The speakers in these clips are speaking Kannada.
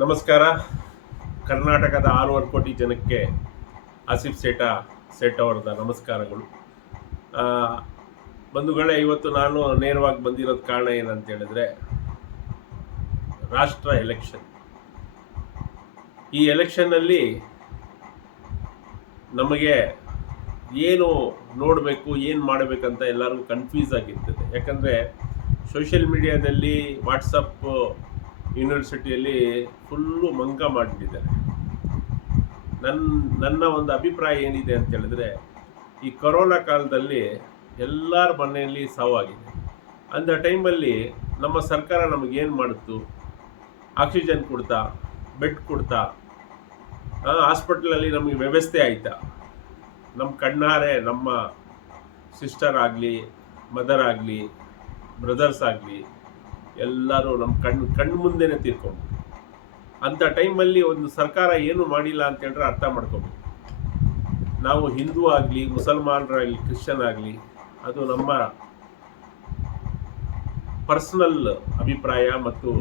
ನಮಸ್ಕಾರ. ಕರ್ನಾಟಕದ 6.25 ಕೋಟಿ ಜನಕ್ಕೆ ಆಸಿಫ್ ಸೇಠ್ ಅವರದ ನಮಸ್ಕಾರಗಳು. ಆ, ಬಂಧುಗಳೇ, ಇವತ್ತು ನಾನು ನೇರವಾಗಿ ಬಂದಿರೋದು ಕಾರಣ ಏನಂತ ಹೇಳಿದ್ರೆ, ರಾಷ್ಟ್ರ ಎಲೆಕ್ಷನ್. ಈ ಎಲೆಕ್ಷನ್ನಲ್ಲಿ ನಮಗೆ ಏನು ನೋಡಬೇಕು, ಏನು ಮಾಡಬೇಕಂತ ಎಲ್ಲರಿಗೂ ಕನ್ಫ್ಯೂಸ್ ಆಗಿರ್ತದೆ. ಯಾಕಂದರೆ ಸೋಷಿಯಲ್ ಮೀಡಿಯಾದಲ್ಲಿ, ವಾಟ್ಸಪ್ ಯೂನಿವರ್ಸಿಟಿಯಲ್ಲಿ ಫುಲ್ಲು ಮಂಗ ಮಾಡಿಬಿಟ್ಟಿದ್ದಾರೆ. ನನ್ನ ಒಂದು ಅಭಿಪ್ರಾಯ ಏನಿದೆ ಅಂತ ಹೇಳಿದ್ರೆ, ಈ ಕೊರೋನಾ ಕಾಲದಲ್ಲಿ ಎಲ್ಲರ ಮನೆಯಲ್ಲಿ ಸಾವಾಗಿದೆ. ಅಂಥ ಟೈಮಲ್ಲಿ ನಮ್ಮ ಸರ್ಕಾರ ನಮಗೇನು ಮಾಡಿತ್ತು? ಆಕ್ಸಿಜನ್ ಕೊಡ್ತಾ, ಬೆಡ್ ಕೊಡ್ತಾ, ಹಾಸ್ಪಿಟ್ಲಲ್ಲಿ ನಮಗೆ ವ್ಯವಸ್ಥೆ ಆಯಿತಾ? ನಮ್ಮ ಕಣ್ಣಾರೆ ನಮ್ಮ ಸಿಸ್ಟರ್ ಆಗಲಿ, ಮದರ್ ಆಗಲಿ, ಬ್ರದರ್ಸ್ ಆಗಲಿ, ಎಲ್ಲರೂ ನಮ್ಮ ಕಣ್ಣು ಮುಂದೆನೇ ತೀರ್ಕೊಂಡು. ಅಂಥ ಟೈಮಲ್ಲಿ ಒಂದು ಸರ್ಕಾರ ಏನು ಮಾಡಿಲ್ಲ ಅಂತ ಹೇಳಿದ್ರೆ ಅರ್ಥ ಮಾಡ್ಕೋಬೇಕು. ನಾವು ಹಿಂದೂ ಆಗಲಿ, ಮುಸಲ್ಮಾನರಾಗಲಿ, ಕ್ರಿಶ್ಚಿಯನ್ ಆಗಲಿ, ಅದು ನಮ್ಮ ಪರ್ಸನಲ್ ಅಭಿಪ್ರಾಯ ಮತ್ತು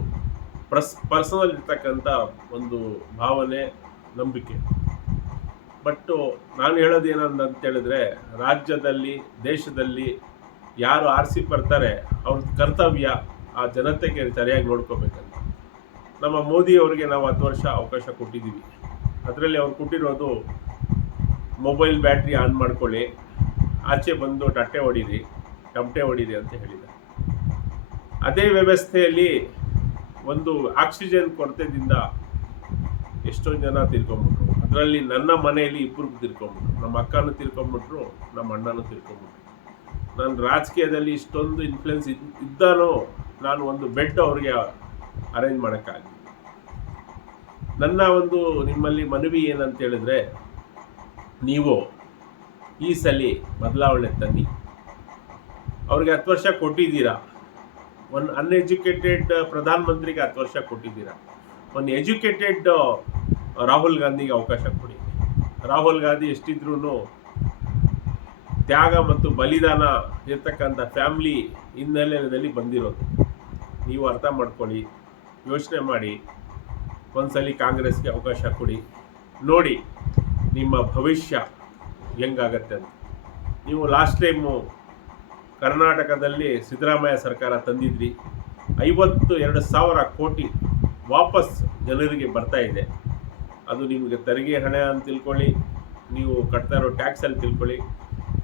ಪರ್ಸನಲ್ ಇರ್ತಕ್ಕಂಥ ಒಂದು ಭಾವನೆ, ನಂಬಿಕೆ. ಬಟ್ಟು ನಾನು ಹೇಳೋದು ಏನಂತ ಹೇಳಿದ್ರೆ, ರಾಜ್ಯದಲ್ಲಿ, ದೇಶದಲ್ಲಿ ಯಾರು ಆರಿಸಿ ಬರ್ತಾರೆ ಅವ್ರ ಕರ್ತವ್ಯ ಆ ಜನತೆಗೆ ಸರಿಯಾಗಿ ನೋಡ್ಕೋಬೇಕಂತ. ನಮ್ಮ ಮೋದಿ ಅವರಿಗೆ ನಾವು 10 ವರ್ಷ ಅವಕಾಶ ಕೊಟ್ಟಿದ್ದೀವಿ. ಅದರಲ್ಲಿ ಅವ್ರು ಕೊಟ್ಟಿರೋದು ಮೊಬೈಲ್ ಬ್ಯಾಟ್ರಿ ಆನ್ ಮಾಡ್ಕೊಳ್ಳಿ, ಆಚೆ ಬಂದು ಟಮಟೆ ಹೊಡೀರಿ ಅಂತ ಹೇಳಿದ್ದಾರೆ. ಅದೇ ವ್ಯವಸ್ಥೆಯಲ್ಲಿ ಒಂದು ಆಕ್ಸಿಜನ್ ಕೊರತೆಯಿಂದ ಎಷ್ಟೊಂದು ಜನ ತಿರ್ಕೊಂಬಿಟ್ರು. ಅದರಲ್ಲಿ ನನ್ನ ಮನೆಯಲ್ಲಿ 2 ತಿರ್ಕೊಂಬಿಟ್ರು. ನಮ್ಮ ಅಕ್ಕನೂ ತಿರ್ಕೊಂಬಿಟ್ರು, ನಮ್ಮ ಅಣ್ಣನೂ ತಿರ್ಕೊಂಬಿಟ್ರು. ನಾನು ರಾಜಕೀಯದಲ್ಲಿ ಇಷ್ಟೊಂದು ಇನ್ಫ್ಲುಯೆನ್ಸ್ ಇದ್ದಾನೋ ನಾನು ಒಂದು ಬೆಡ್ ಅವ್ರಿಗೆ ಅರೇಂಜ್ ಮಾಡೋಕ್ಕಾಗಲಿ. ನನ್ನ ಒಂದು ನಿಮ್ಮಲ್ಲಿ ಮನವಿ ಏನಂತ ಹೇಳಿದ್ರೆ, ನೀವು ಈ ಸಲ ಬದಲಾವಣೆ ತನ್ನಿ. ಅವ್ರಿಗೆ 10 ವರ್ಷ ಕೊಟ್ಟಿದ್ದೀರಾ. ಒಂದು ಅನ್ಎಜುಕೇಟೆಡ್ ಪ್ರಧಾನಮಂತ್ರಿಗೆ 10 ವರ್ಷ ಕೊಟ್ಟಿದ್ದೀರಾ. ಒಂದು ಎಜುಕೇಟೆಡ್ ರಾಹುಲ್ ಗಾಂಧಿಗೆ ಅವಕಾಶ ಕೊಡಿ. ರಾಹುಲ್ ಗಾಂಧಿ ಎಷ್ಟಿದ್ರೂ ತ್ಯಾಗ ಮತ್ತು ಬಲಿದಾನ ಇರ್ತಕ್ಕಂಥ ಫ್ಯಾಮಿಲಿ ಹಿನ್ನೆಲೆಯಲ್ಲಿ ಬಂದಿರೋದು. ನೀವು ಅರ್ಥ ಮಾಡ್ಕೊಳ್ಳಿ, ಯೋಚನೆ ಮಾಡಿ, ಒಂದ್ಸಲಿ ಕಾಂಗ್ರೆಸ್ಗೆ ಅವಕಾಶ ಕೊಡಿ. ನೋಡಿ ನಿಮ್ಮ ಭವಿಷ್ಯ ಹೆಂಗಾಗತ್ತೆ ಅಂತ. ನೀವು ಲಾಸ್ಟ್ ಟೈಮು ಕರ್ನಾಟಕದಲ್ಲಿ ಸಿದ್ದರಾಮಯ್ಯ ಸರ್ಕಾರ ತಂದಿದ್ರಿ. 52,000 ಕೋಟಿ ವಾಪಸ್ ಜನರಿಗೆ ಬರ್ತಾ ಇದೆ. ಅದು ನಿಮಗೆ ತೆರಿಗೆ ಹಣ ಅಂತ ತಿಳ್ಕೊಳ್ಳಿ, ನೀವು ಕಟ್ತಾ ಇರೋ ಟ್ಯಾಕ್ಸಲ್ಲಿ ತಿಳ್ಕೊಳ್ಳಿ.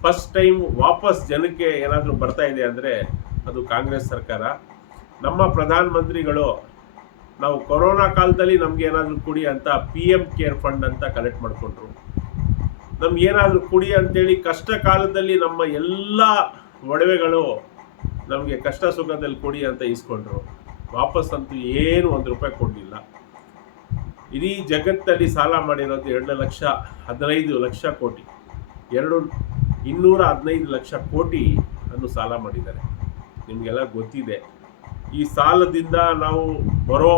ಫಸ್ಟ್ ಟೈಮ್ ವಾಪಸ್ ಜನಕ್ಕೆ ಏನಾದರೂ ಬರ್ತಾ ಇದೆ ಅಂದರೆ ಅದು ಕಾಂಗ್ರೆಸ್ ಸರ್ಕಾರ. ನಮ್ಮ ಪ್ರಧಾನಮಂತ್ರಿಗಳು ನಾವು ಕೊರೋನಾ ಕಾಲದಲ್ಲಿ ನಮ್ಗೆ ಏನಾದರೂ ಕೊಡಿ ಅಂತ PM ಕೇರ್ ಫಂಡ್ ಅಂತ ಕಲೆಕ್ಟ್ ಮಾಡಿಕೊಂಡ್ರು. ನಮ್ಗೆ ಏನಾದರೂ ಕೊಡಿ ಅಂತೇಳಿ ಕಷ್ಟ ಕಾಲದಲ್ಲಿ ನಮ್ಮ ಎಲ್ಲ ಒಡವೆಗಳು ನಮಗೆ ಕಷ್ಟ ಸುಖದಲ್ಲಿ ಕೊಡಿ ಅಂತ ಇಸ್ಕೊಂಡ್ರು. ವಾಪಸ್ ಅಂತೂ ಏನು 1 ರೂಪಾಯಿ ಕೊಡಲಿಲ್ಲ. ಇಡೀ ಜಗತ್ತಲ್ಲಿ ಸಾಲ ಮಾಡಿರೋದು 2,15 ಲಕ್ಷ ಕೋಟಿ. 215 ಲಕ್ಷ ಕೋಟಿ ಅನ್ನು ಸಾಲ ಮಾಡಿದ್ದಾರೆ. ನಿಮಗೆಲ್ಲ ಗೊತ್ತಿದೆ. ಈ ಸಾಲದಿಂದ ನಾವು ಬರೋ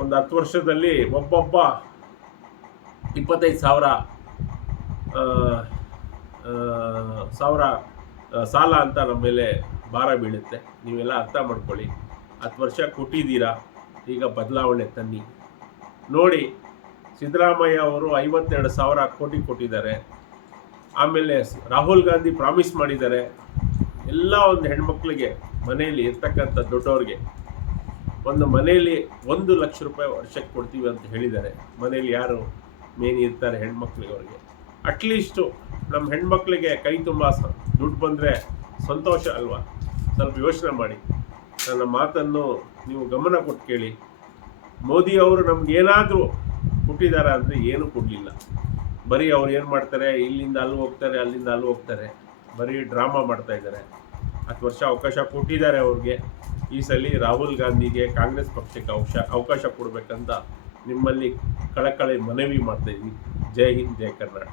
ಒಂದು 10 ವರ್ಷದಲ್ಲಿ ಒಬ್ಬೊಬ್ಬ 25,000 ಸಾಲ ಅಂತ ನಮ್ಮ ಮೇಲೆ ಭಾರ ಬೀಳುತ್ತೆ. ನೀವೆಲ್ಲ ಅರ್ಥ ಮಾಡ್ಕೊಳ್ಳಿ. 10 ವರ್ಷ ಕೊಟ್ಟಿದ್ದೀರಾ, ಈಗ ಬದಲಾವಣೆ ತನ್ನಿ. ನೋಡಿ, ಸಿದ್ದರಾಮಯ್ಯ ಅವರು 52,000 ಕೋಟಿ ಕೊಟ್ಟಿದ್ದಾರೆ. ಆಮೇಲೆ ರಾಹುಲ್ ಗಾಂಧಿ ಪ್ರಾಮಿಸ್ ಮಾಡಿದ್ದಾರೆ, ಎಲ್ಲ ಒಂದು ಹೆಣ್ಮಕ್ಳಿಗೆ ಮನೆಯಲ್ಲಿ ಇರ್ತಕ್ಕಂಥ ದೊಡ್ಡವ್ರಿಗೆ ಒಂದು ಮನೆಯಲ್ಲಿ 1 ಲಕ್ಷ ರೂಪಾಯಿ ವರ್ಷಕ್ಕೆ ಕೊಡ್ತೀವಿ ಅಂತ ಹೇಳಿದ್ದಾರೆ. ಮನೆಯಲ್ಲಿ ಯಾರು ಮೇನ್ ಇರ್ತಾರೆ ಹೆಣ್ಮಕ್ಳಿಗೆ, ಅವ್ರಿಗೆ ಅಟ್ಲೀಸ್ಟು ನಮ್ಮ ಹೆಣ್ಮಕ್ಳಿಗೆ ಕೈ ತುಂಬ ದುಡ್ಡು ಬಂದರೆ ಸಂತೋಷ ಅಲ್ವಾ? ಸ್ವಲ್ಪ ಯೋಚನೆ ಮಾಡಿ. ನನ್ನ ಮಾತನ್ನು ನೀವು ಗಮನ ಕೊಟ್ಟು ಕೇಳಿ. ಮೋದಿ ಅವರು ನಮಗೇನಾದರೂ ಕೊಟ್ಟಿದ್ದಾರೆ ಅಂದರೆ ಏನೂ ಕೊಡಲಿಲ್ಲ. ಬರೀ ಅವ್ರು ಏನು ಮಾಡ್ತಾರೆ, ಇಲ್ಲಿಂದ ಅಲ್ಲಿ ಹೋಗ್ತಾರೆ, ಅಲ್ಲಿಂದ ಅಲ್ಲಿ ಹೋಗ್ತಾರೆ, ಬರೀ ಡ್ರಾಮಾ ಮಾಡ್ತಾ ಇದ್ದಾರೆ. 10 ವರ್ಷ ಅವಕಾಶ ಕೊಟ್ಟಿದ್ದಾರೆ ಅವ್ರಿಗೆ. ಈ ಸಲ ರಾಹುಲ್ ಗಾಂಧಿಗೆ, ಕಾಂಗ್ರೆಸ್ ಪಕ್ಷಕ್ಕೆ ಅವಕಾಶ ಕೊಡಬೇಕಂತ ನಿಮ್ಮಲ್ಲಿ ಕಳಕಳಿ ಮನವಿ ಮಾಡ್ತಾ ಇದ್ದೀವಿ. ಜೈ ಹಿಂದ್, ಜೈ ಕರ್ನಾಟಕ.